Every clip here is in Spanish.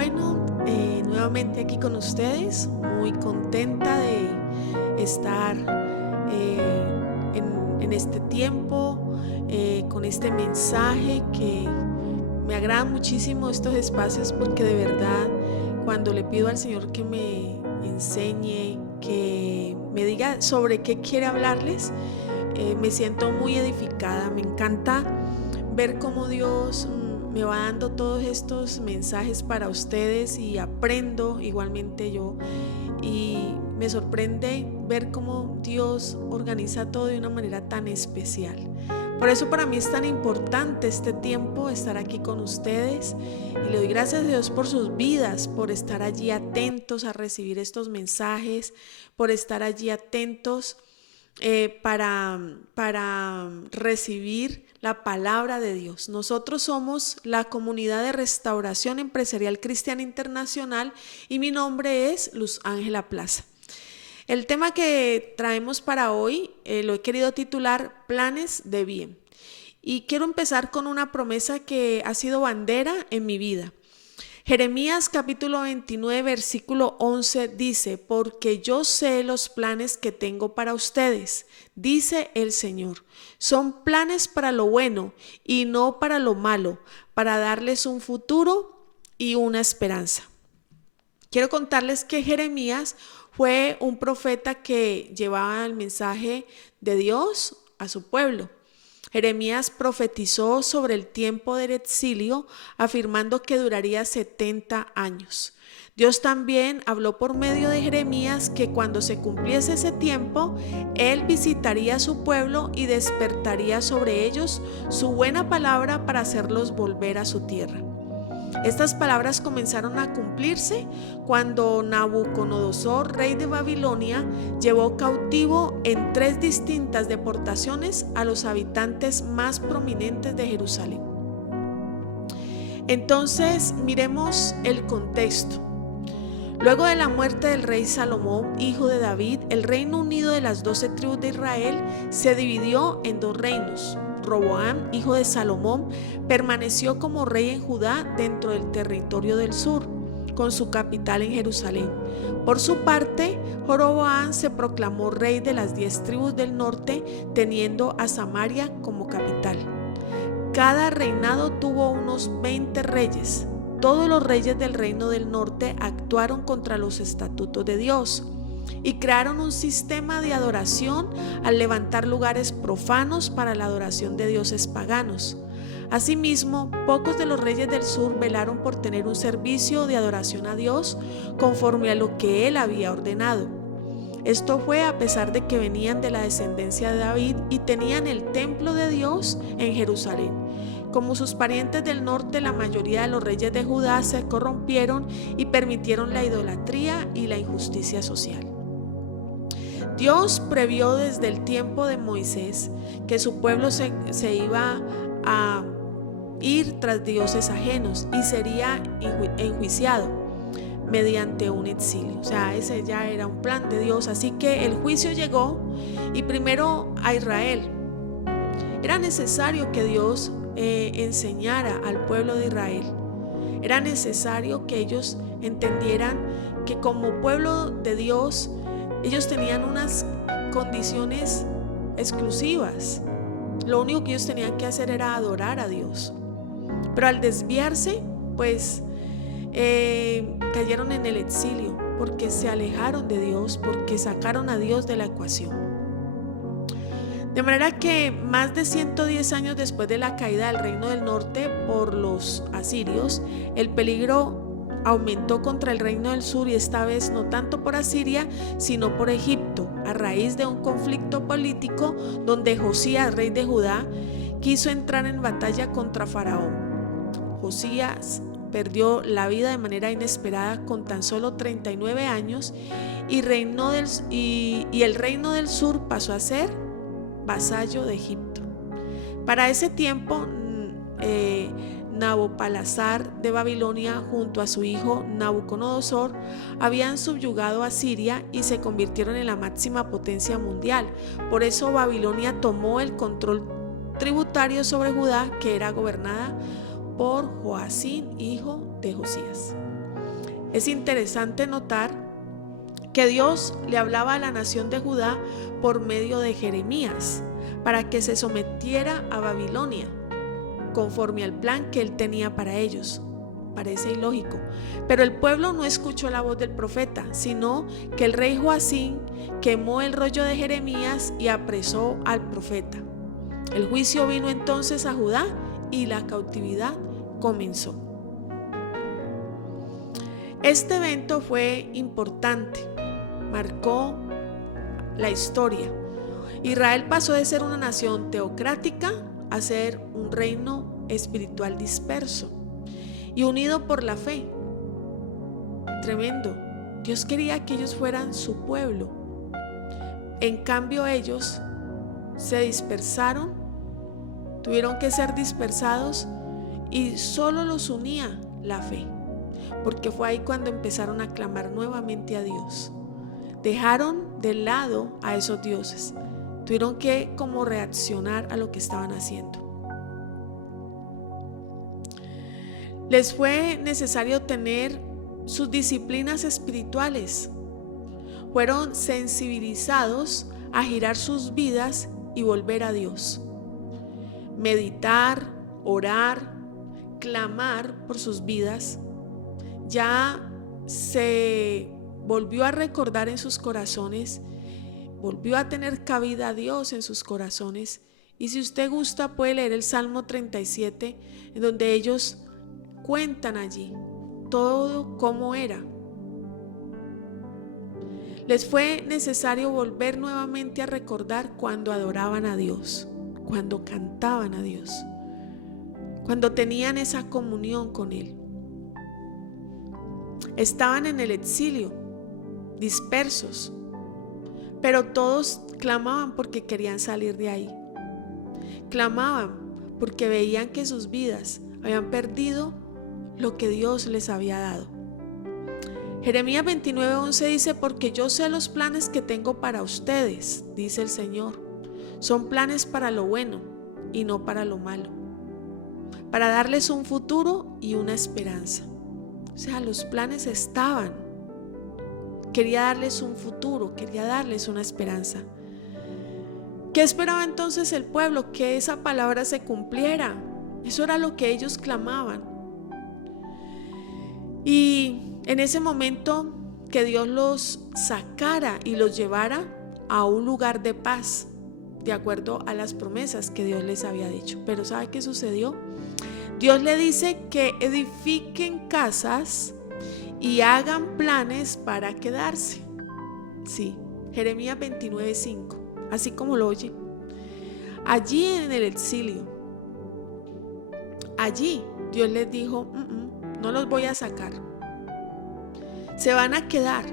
Bueno, nuevamente aquí con ustedes, muy contenta de estar en este tiempo, con este mensaje que me agradan muchísimo estos espacios porque de verdad cuando le pido al Señor que me enseñe, que me diga sobre qué quiere hablarles, me siento muy edificada. Me encanta ver cómo Dios me va dando todos estos mensajes para ustedes y aprendo igualmente yo, y me sorprende ver cómo Dios organiza todo de una manera tan especial. Por eso para mí es tan importante este tiempo, estar aquí con ustedes, y le doy gracias a Dios por sus vidas, por estar allí atentos a recibir estos mensajes, por estar allí atentos para recibir la palabra de Dios. Nosotros somos la comunidad de Restauración Empresarial Cristiana Internacional y mi nombre es Luz Ángela Plaza. El tema que traemos para hoy lo he querido titular Planes de Bien, y quiero empezar con una promesa que ha sido bandera en mi vida. Jeremías capítulo 29 versículo 11 dice: porque yo sé los planes que tengo para ustedes, dice el Señor, son planes para lo bueno y no para lo malo, para darles un futuro y una esperanza. Quiero contarles que Jeremías fue un profeta que llevaba el mensaje de Dios a su pueblo. Jeremías profetizó sobre el tiempo del exilio, afirmando que duraría 70 años. Dios también habló por medio de Jeremías que cuando se cumpliese ese tiempo, Él visitaría a su pueblo y despertaría sobre ellos su buena palabra para hacerlos volver a su tierra. Estas palabras comenzaron a cumplirse cuando Nabucodonosor, rey de Babilonia, llevó cautivo en 3 distintas deportaciones a los habitantes más prominentes de Jerusalén. Entonces, miremos el contexto. Luego de la muerte del rey Salomón, hijo de David, el Reino Unido de las 12 tribus de Israel se dividió en 2 reinos. Roboam, hijo de Salomón, permaneció como rey en Judá dentro del territorio del sur, con su capital en Jerusalén. Por su parte, Joroboam se proclamó rey de las 10 tribus del norte, teniendo a Samaria como capital. Cada reinado tuvo unos 20 reyes. Todos los reyes del reino del norte actuaron contra los estatutos de Dios y crearon un sistema de adoración al levantar lugares profanos para la adoración de dioses paganos. Asimismo, pocos de los reyes del sur velaron por tener un servicio de adoración a Dios conforme a lo que él había ordenado. Esto fue a pesar de que venían de la descendencia de David y tenían el templo de Dios en Jerusalén. Como sus parientes del norte, la mayoría de los reyes de Judá se corrompieron y permitieron la idolatría y la injusticia social. Dios previó desde el tiempo de Moisés que su pueblo se iba a ir tras dioses ajenos y sería enjuiciado mediante un exilio. O sea, ese ya era un plan de Dios. Así que el juicio llegó, y primero a Israel. Era necesario que Dios enseñara al pueblo de Israel. Era necesario que ellos entendieran que como pueblo de Dios, ellos tenían unas condiciones exclusivas. Lo único que ellos tenían que hacer era adorar a Dios. Pero al desviarse, pues cayeron en el exilio, porque se alejaron de Dios, porque sacaron a Dios de la ecuación. De manera que más de 110 años después de la caída del reino del norte por los asirios, el peligro aumentó contra el reino del sur, y esta vez no tanto por Asiria, sino por Egipto, a raíz de un conflicto político donde Josías, rey de Judá, quiso entrar en batalla contra Faraón. Josías perdió la vida de manera inesperada con tan solo 39 años y el reino del sur pasó a ser vasallo de Egipto. Para ese tiempo, Nabopolassar de Babilonia junto a su hijo Nabucodonosor habían subyugado a Siria y se convirtieron en la máxima potencia mundial. Por eso Babilonia tomó el control tributario sobre Judá, que era gobernada por Joacim, hijo de Josías. Es interesante notar que Dios le hablaba a la nación de Judá por medio de Jeremías para que se sometiera a Babilonia, conforme al plan que él tenía para ellos. Parece ilógico, pero el pueblo no escuchó la voz del profeta, sino que el rey Joacim quemó el rollo de Jeremías y apresó al profeta. El juicio vino entonces a Judá y la cautividad comenzó. Este evento fue importante, marcó la historia. Israel pasó de ser una nación teocrática a ser un reino espiritual disperso y unido por la fe. Tremendo. Dios quería que ellos fueran su pueblo. En cambio, ellos se dispersaron, tuvieron que ser dispersados y solo los unía la fe, porque fue ahí cuando empezaron a clamar nuevamente a Dios. Dejaron de lado a esos dioses, tuvieron que como reaccionar a lo que estaban haciendo. Les fue necesario tener sus disciplinas espirituales. Fueron sensibilizados a girar sus vidas y volver a Dios. Meditar, orar, clamar por sus vidas. Ya se volvió a recordar en sus corazones, volvió a tener cabida a Dios en sus corazones. Y si usted gusta, puede leer el Salmo 37, en donde ellos cuentan allí todo cómo era. Les fue necesario volver nuevamente a recordar cuando adoraban a Dios, cuando cantaban a Dios, cuando tenían esa comunión con Él. Estaban en el exilio, dispersos, pero todos clamaban porque querían salir de ahí. Clamaban porque veían que sus vidas habían perdido lo que Dios les había dado. Jeremías 29:11 dice: porque yo sé los planes que tengo para ustedes, dice el Señor. Son planes para lo bueno y no para lo malo, para darles un futuro y una esperanza. O sea, los planes estaban. Quería darles un futuro, quería darles una esperanza. ¿Qué esperaba entonces el pueblo? Que esa palabra se cumpliera. Eso era lo que ellos clamaban. Y en ese momento que Dios los sacara y los llevara a un lugar de paz, de acuerdo a las promesas que Dios les había dicho. Pero ¿sabe qué sucedió? Dios le dice que edifiquen casas y hagan planes para quedarse. Sí, Jeremías 29:5, así como lo oye. Allí en el exilio, allí Dios les dijo: no los voy a sacar. Se van a quedar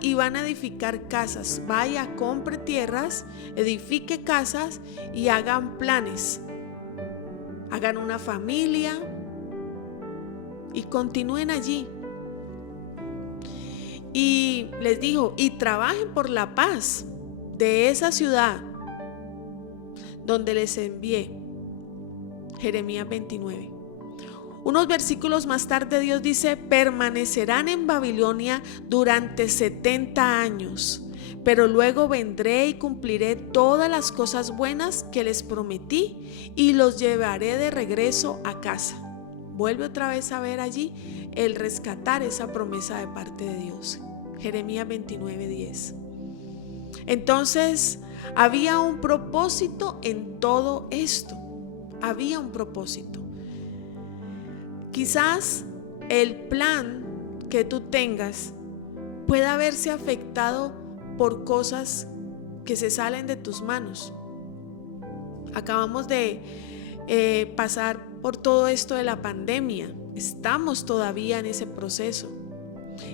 y van a edificar casas. Vaya, compre tierras, edifique casas y hagan planes. Hagan una familia y continúen allí. Y les dijo: y trabajen por la paz de esa ciudad donde les envié. Jeremías 29. Unos versículos más tarde Dios dice: permanecerán en Babilonia durante 70 años, pero luego vendré y cumpliré todas las cosas buenas que les prometí y los llevaré de regreso a casa. Vuelve otra vez a ver allí el rescatar esa promesa de parte de Dios. Jeremías 29:10. Entonces había un propósito en todo esto. Había un propósito. Quizás el plan que tú tengas pueda verse afectado por cosas que se salen de tus manos. Acabamos de pasar por todo esto de la pandemia. Estamos todavía en ese proceso.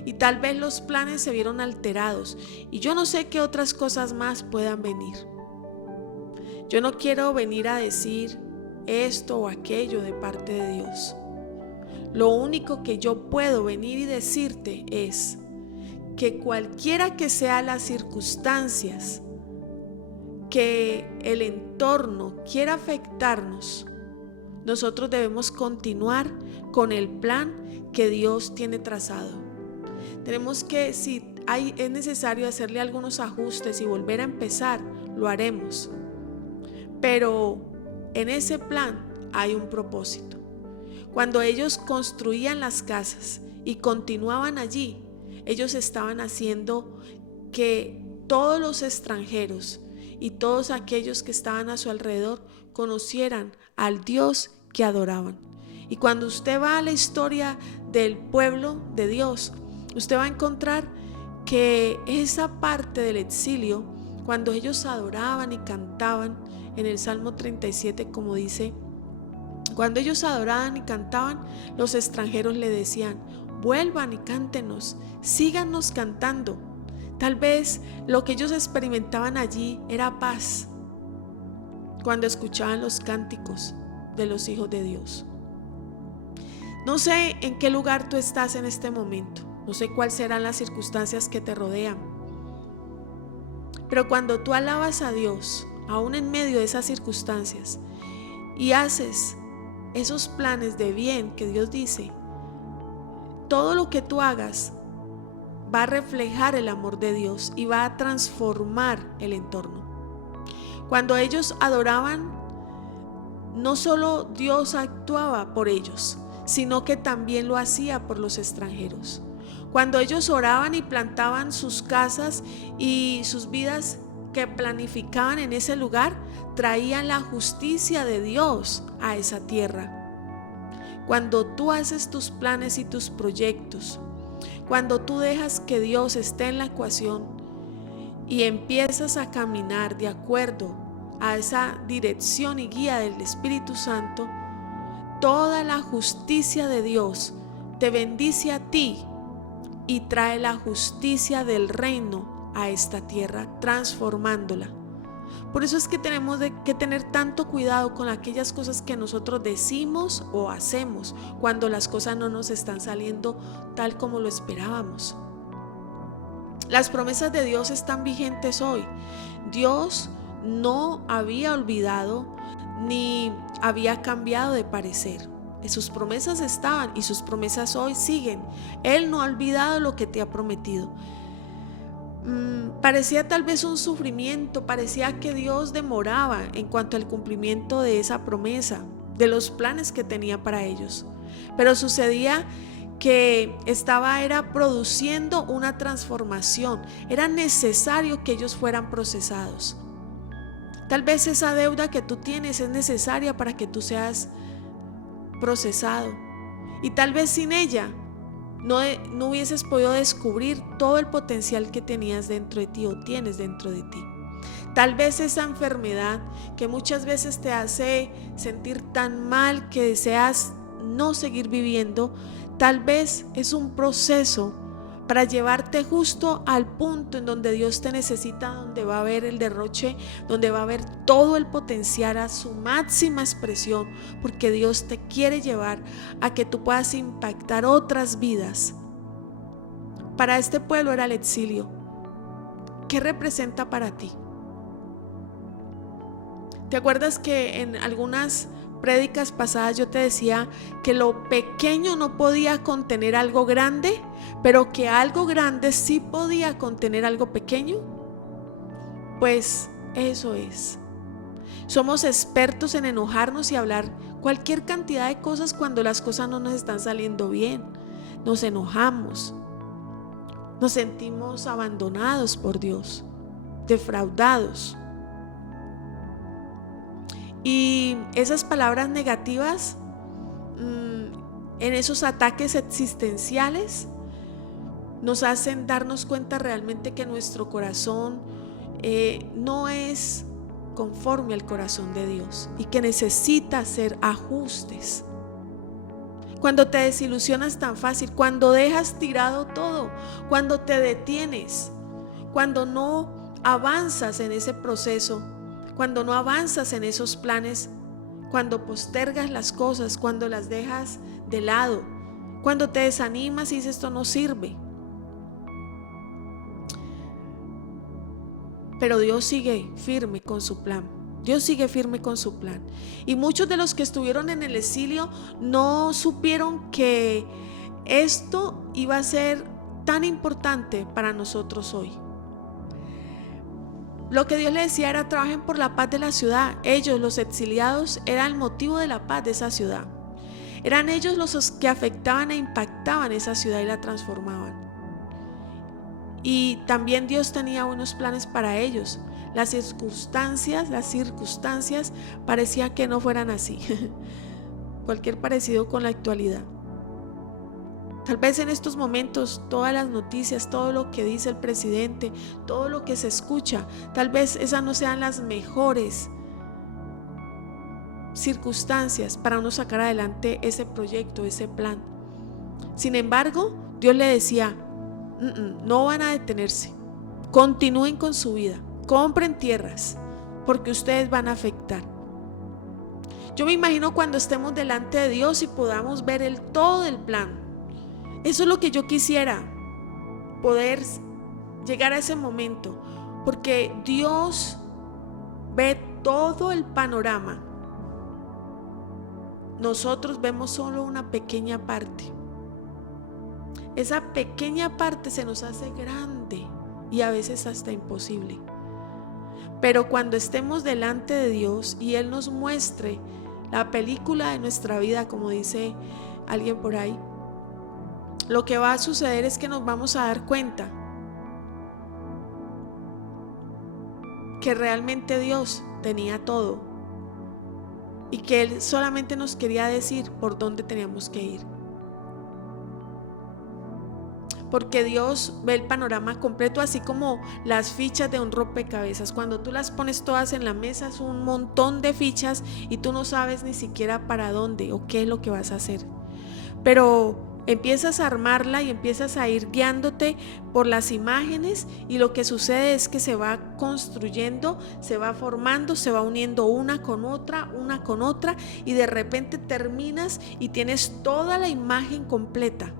Y tal vez los planes se vieron alterados. Y yo no sé qué otras cosas más puedan venir. Yo no quiero venir a decir esto o aquello de parte de Dios. Lo único que yo puedo venir y decirte es que cualquiera que sean las circunstancias, que el entorno quiera afectarnos, nosotros debemos continuar con el plan que Dios tiene trazado. Tenemos que, si es necesario hacerle algunos ajustes y volver a empezar, lo haremos. Pero en ese plan hay un propósito. Cuando ellos construían las casas y continuaban allí, ellos estaban haciendo que todos los extranjeros y todos aquellos que estaban a su alrededor conocieran al Dios que adoraban. Y cuando usted va a la historia del pueblo de Dios, usted va a encontrar que esa parte del exilio, cuando ellos adoraban y cantaban, en el Salmo 37, como dice, cuando ellos adoraban y cantaban, los extranjeros le decían: vuelvan y cántenos, síganos cantando. Tal vez lo que ellos experimentaban allí era paz cuando escuchaban los cánticos de los hijos de Dios. No sé en qué lugar tú estás en este momento, no sé cuáles serán las circunstancias que te rodean, pero cuando tú alabas a Dios, aún en medio de esas circunstancias, y haces esos planes de bien que Dios dice, todo lo que tú hagas va a reflejar el amor de Dios y va a transformar el entorno. Cuando ellos adoraban, no solo Dios actuaba por ellos, sino que también lo hacía por los extranjeros. Cuando ellos oraban y plantaban sus casas y sus vidas que planificaban en ese lugar, traían la justicia de Dios a esa tierra. Cuando tú haces tus planes y tus proyectos, cuando tú dejas que Dios esté en la ecuación y empiezas a caminar de acuerdo a esa dirección y guía del Espíritu Santo, toda la justicia de Dios te bendice a ti y trae la justicia del reino a esta tierra, transformándola. Por eso es que tenemos que tener tanto cuidado con aquellas cosas que nosotros decimos o hacemos cuando las cosas no nos están saliendo tal como lo esperábamos. Las promesas de Dios están vigentes hoy. Dios no había olvidado ni había cambiado de parecer. Sus promesas estaban y sus promesas hoy siguen. Él no ha olvidado lo que te ha prometido. Parecía tal vez un sufrimiento, parecía que Dios demoraba en cuanto al cumplimiento de esa promesa, de los planes que tenía para ellos. Pero sucedía que era produciendo una transformación. Era necesario que ellos fueran procesados. Tal vez esa deuda que tú tienes es necesaria para que tú seas procesado. Y tal vez sin ella no hubieses podido descubrir todo el potencial que tenías dentro de ti o tienes dentro de ti. Tal vez esa enfermedad que muchas veces te hace sentir tan mal que deseas no seguir viviendo, tal vez es un proceso para llevarte justo al punto en donde Dios te necesita, donde va a haber el derroche, donde va a haber todo el potencial a su máxima expresión, porque Dios te quiere llevar a que tú puedas impactar otras vidas. Para este pueblo era el exilio. ¿Qué representa para ti? ¿Te acuerdas que en algunas prédicas pasadas yo te decía que lo pequeño no podía contener algo grande, pero que algo grande sí podía contener algo pequeño? Pues eso es. Somos expertos en enojarnos y hablar cualquier cantidad de cosas cuando las cosas no nos están saliendo bien. Nos enojamos, nos sentimos abandonados por Dios, defraudados. Y esas palabras negativas, en esos ataques existenciales, nos hacen darnos cuenta realmente que nuestro corazón no es conforme al corazón de Dios y que necesita hacer ajustes. Cuando te desilusionas tan fácil, cuando dejas tirado todo, cuando te detienes, cuando no avanzas en ese proceso, cuando no avanzas en esos planes, cuando postergas las cosas, cuando las dejas de lado, cuando te desanimas y dices esto no sirve. Pero Dios sigue firme con su plan. Dios sigue firme con su plan. Y muchos de los que estuvieron en el exilio no supieron que esto iba a ser tan importante para nosotros hoy. Lo que Dios le decía era: trabajen por la paz de la ciudad. Ellos, los exiliados, eran el motivo de la paz de esa ciudad. Eran ellos los que afectaban e impactaban esa ciudad y la transformaban. Y también Dios tenía unos planes para ellos. Las circunstancias parecía que no fueran así. Cualquier parecido con la actualidad. Tal vez en estos momentos todas las noticias, todo lo que dice el presidente, todo lo que se escucha, tal vez esas no sean las mejores circunstancias para uno sacar adelante ese proyecto, ese plan. Sin embargo, Dios le decía: no van a detenerse, continúen con su vida, compren tierras, porque ustedes van a afectar. Yo me imagino cuando estemos delante de Dios y podamos ver el todo del plan. Eso es lo que yo quisiera, poder llegar a ese momento, porque Dios ve todo el panorama. Nosotros vemos solo una pequeña parte. Esa pequeña parte se nos hace grande y a veces hasta imposible. Pero cuando estemos delante de Dios y Él nos muestre la película de nuestra vida, como dice alguien por ahí, lo que va a suceder es que nos vamos a dar cuenta que realmente Dios tenía todo y que Él solamente nos quería decir por dónde teníamos que ir. Porque Dios ve el panorama completo, así como las fichas de un rompecabezas. Cuando tú las pones todas en la mesa, es un montón de fichas y tú no sabes ni siquiera para dónde o qué es lo que vas a hacer. Pero empiezas a armarla y empiezas a ir guiándote por las imágenes, y lo que sucede es que se va construyendo, se va formando, se va uniendo una con otra, y de repente terminas y tienes toda la imagen completa.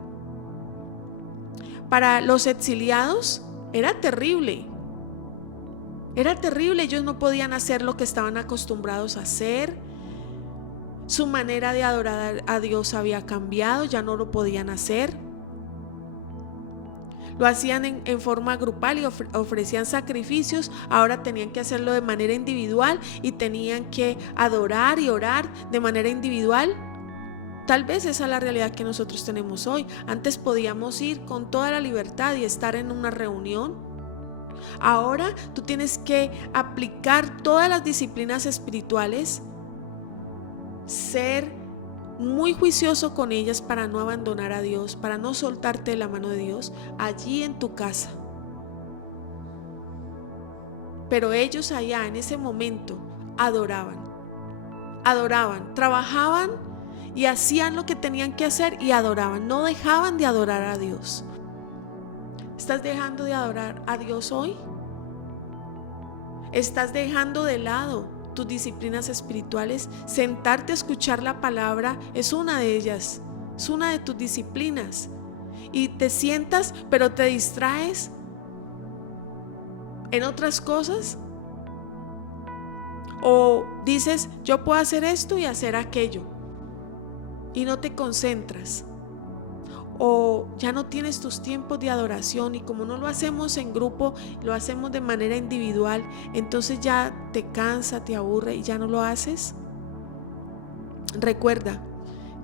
Para los exiliados era terrible, ellos no podían hacer lo que estaban acostumbrados a hacer. Su manera de adorar a Dios había cambiado, ya no lo podían hacer. Lo hacían en forma grupal y ofrecían sacrificios. Ahora tenían que hacerlo de manera individual y tenían que adorar y orar de manera individual. Tal vez esa es la realidad que nosotros tenemos hoy. Antes podíamos ir con toda la libertad y estar en una reunión. Ahora tú tienes que aplicar todas las disciplinas espirituales, ser muy juicioso con ellas para no abandonar a Dios, para no soltarte de la mano de Dios allí en tu casa. Pero ellos allá en ese momento adoraban, trabajaban y hacían lo que tenían que hacer y adoraban, no dejaban de adorar a Dios. ¿Estás dejando de adorar a Dios hoy? ¿Estás dejando de lado tus disciplinas espirituales? Sentarte a escuchar la palabra es una de ellas, es una de tus disciplinas. Y te sientas, pero te distraes en otras cosas. O dices: yo puedo hacer esto y hacer aquello, y no te concentras. O ya no tienes tus tiempos de adoración, y como no lo hacemos en grupo, lo hacemos de manera individual, entonces ya te cansa, te aburre y ya no lo haces. Recuerda,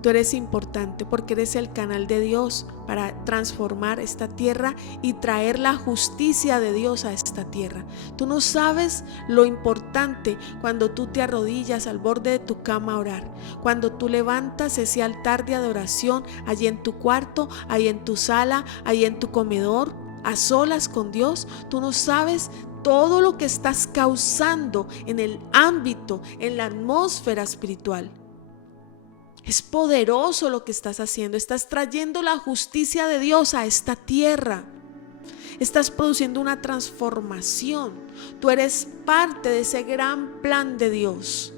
tú eres importante porque eres el canal de Dios para transformar esta tierra y traer la justicia de Dios a esta tierra. Tú no sabes lo importante cuando tú te arrodillas al borde de tu cama a orar, cuando tú levantas ese altar de adoración allí en tu cuarto, ahí en tu sala, ahí en tu comedor, a solas con Dios. Tú no sabes todo lo que estás causando en el ámbito, en la atmósfera espiritual. Es poderoso lo que estás haciendo. Estás trayendo la justicia de Dios a esta tierra. Estás produciendo una transformación. Tú eres parte de ese gran plan de Dios.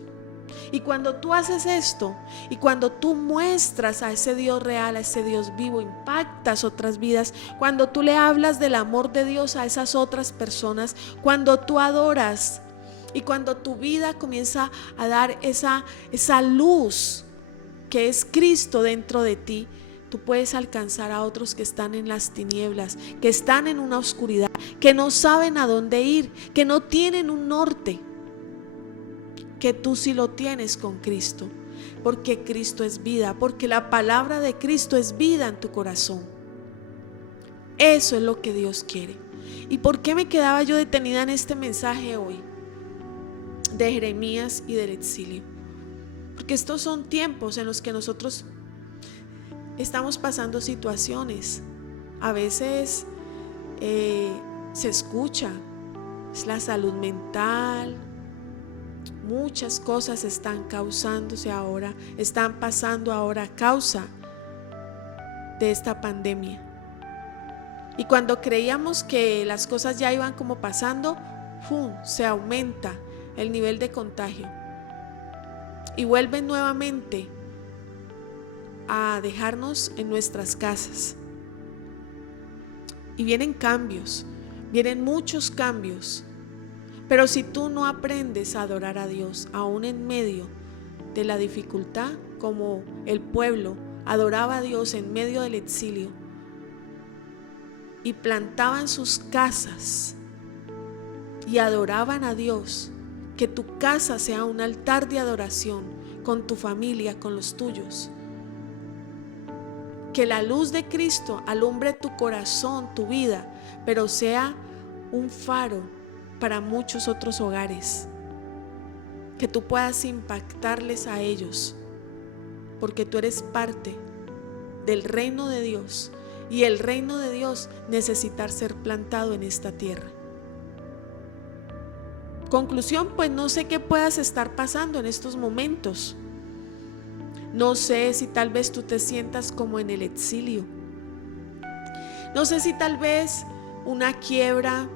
Y cuando tú haces esto, y cuando tú muestras a ese Dios real, a ese Dios vivo, impactas otras vidas. Cuando tú le hablas del amor de Dios a esas otras personas, cuando tú adoras Y cuando tu vida comienza a dar esa luz que es Cristo dentro de ti, tú puedes alcanzar a otros que están en las tinieblas, que están en una oscuridad, que no saben a dónde ir, que no tienen un norte, que tú sí lo tienes con Cristo, porque Cristo es vida, porque la palabra de Cristo es vida en tu corazón. Eso es lo que Dios quiere. ¿Y por qué me quedaba yo detenida en este mensaje hoy de Jeremías y del exilio? Porque estos son tiempos en los que nosotros estamos pasando situaciones. A veces se escucha, es la salud mental, muchas cosas están pasando ahora a causa de esta pandemia. Y cuando creíamos que las cosas ya iban como pasando, ¡fum!, se aumenta el nivel de contagio y vuelven nuevamente a dejarnos en nuestras casas. Y vienen cambios, vienen muchos cambios. Pero si tú no aprendes a adorar a Dios, aún en medio de la dificultad, como el pueblo adoraba a Dios en medio del exilio y plantaban sus casas y adoraban a Dios, que tu casa sea un altar de adoración con tu familia, con los tuyos. Que la luz de Cristo alumbre tu corazón, tu vida, pero sea un faro para muchos otros hogares. Que tú puedas impactarles a ellos, porque tú eres parte del reino de Dios, y el reino de Dios necesita ser plantado en esta tierra. Conclusión, pues no sé qué puedas estar pasando en estos momentos. No sé si tal vez tú te sientas como en el exilio. No sé si tal vez una quiebra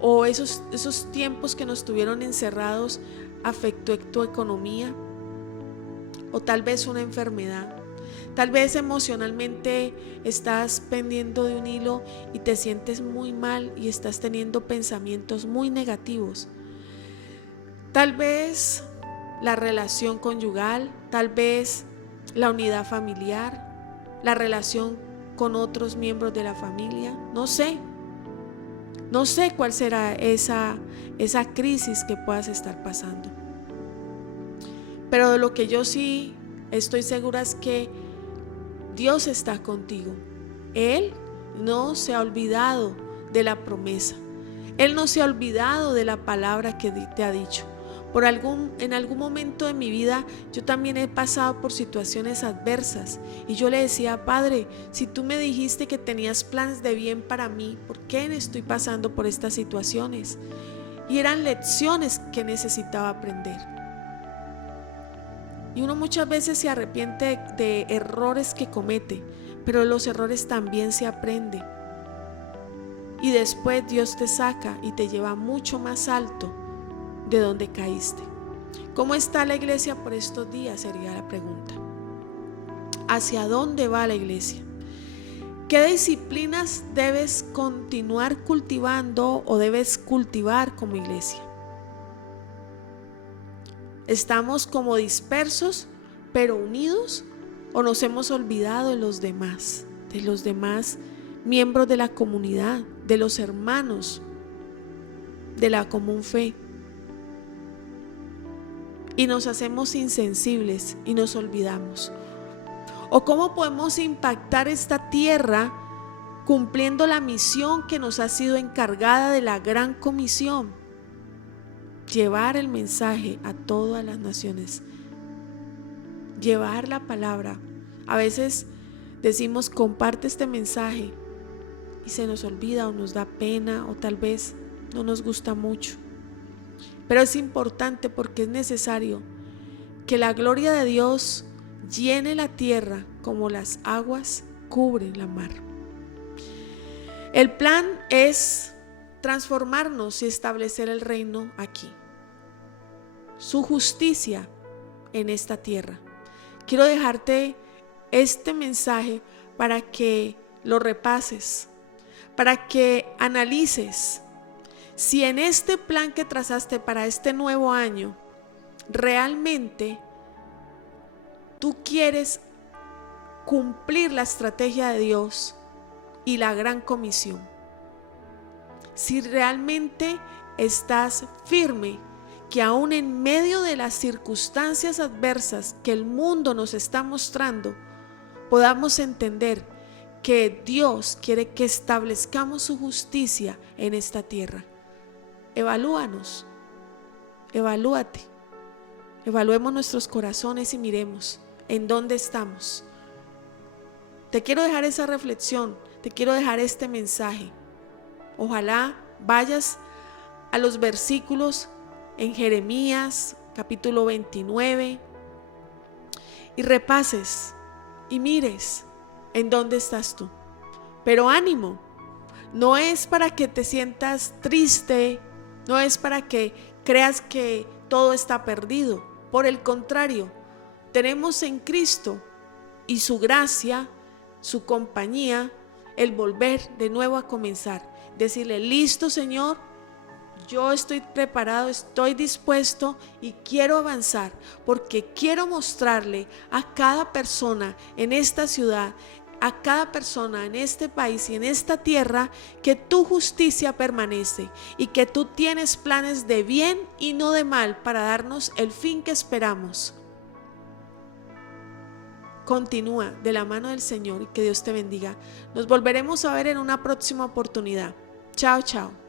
o esos tiempos que nos tuvieron encerrados afectó tu economía, o tal vez una enfermedad. Tal vez emocionalmente estás pendiendo de un hilo y te sientes muy mal y estás teniendo pensamientos muy negativos. Tal vez la relación conyugal, tal vez la unidad familiar, la relación con otros miembros de la familia. No sé cuál será esa crisis que puedas estar pasando. Pero de lo que yo sí estoy segura es que Dios está contigo. Él no se ha olvidado de la promesa. Él no se ha olvidado de la palabra que te ha dicho. En algún momento de mi vida yo también he pasado por situaciones adversas y yo le decía: Padre, si tú me dijiste que tenías planes de bien para mí, ¿por qué estoy pasando por estas situaciones? Y eran lecciones que necesitaba aprender. Y uno muchas veces se arrepiente de errores que comete, pero de los errores también se aprende. Y después Dios te saca y te lleva mucho más alto de donde caíste. ¿Cómo está la iglesia por estos días? Sería la pregunta. ¿Hacia dónde va la iglesia? ¿Qué disciplinas debes continuar cultivando o debes cultivar como iglesia? ¿Estamos como dispersos pero unidos, o nos hemos olvidado de los demás miembros de la comunidad, de los hermanos de la común fe? Y nos hacemos insensibles y nos olvidamos. ¿O cómo podemos impactar esta tierra cumpliendo la misión que nos ha sido encargada de la gran comisión? Llevar el mensaje a todas las naciones, llevar la palabra. A veces decimos: comparte este mensaje, y se nos olvida o nos da pena o tal vez no nos gusta mucho. Pero es importante porque es necesario que la gloria de Dios llene la tierra como las aguas cubren la mar. El plan es transformarnos y establecer el reino aquí, su justicia en esta tierra. Quiero dejarte este mensaje para que lo repases, para que analices Si en este plan que trazaste para este nuevo año, realmente tú quieres cumplir la estrategia de Dios y la gran comisión, si realmente estás firme que aún en medio de las circunstancias adversas que el mundo nos está mostrando, podamos entender que Dios quiere que establezcamos su justicia en esta tierra. Evalúanos, evalúate, evaluemos nuestros corazones y miremos en dónde estamos. Te quiero dejar esa reflexión, te quiero dejar este mensaje. Ojalá vayas a los versículos en Jeremías capítulo 29 y repases y mires en dónde estás tú. Pero ánimo, no es para que te sientas triste, no es para que creas que todo está perdido. Por el contrario, tenemos en Cristo y su gracia, su compañía, el volver de nuevo a comenzar. Decirle, listo Señor, yo estoy preparado, estoy dispuesto y quiero avanzar porque quiero mostrarle a cada persona en esta ciudad, a cada persona en este país y en esta tierra que tu justicia permanece y que tú tienes planes de bien y no de mal para darnos el fin que esperamos. Continúa de la mano del Señor y que Dios te bendiga. Nos volveremos a ver en una próxima oportunidad. Chao, chao.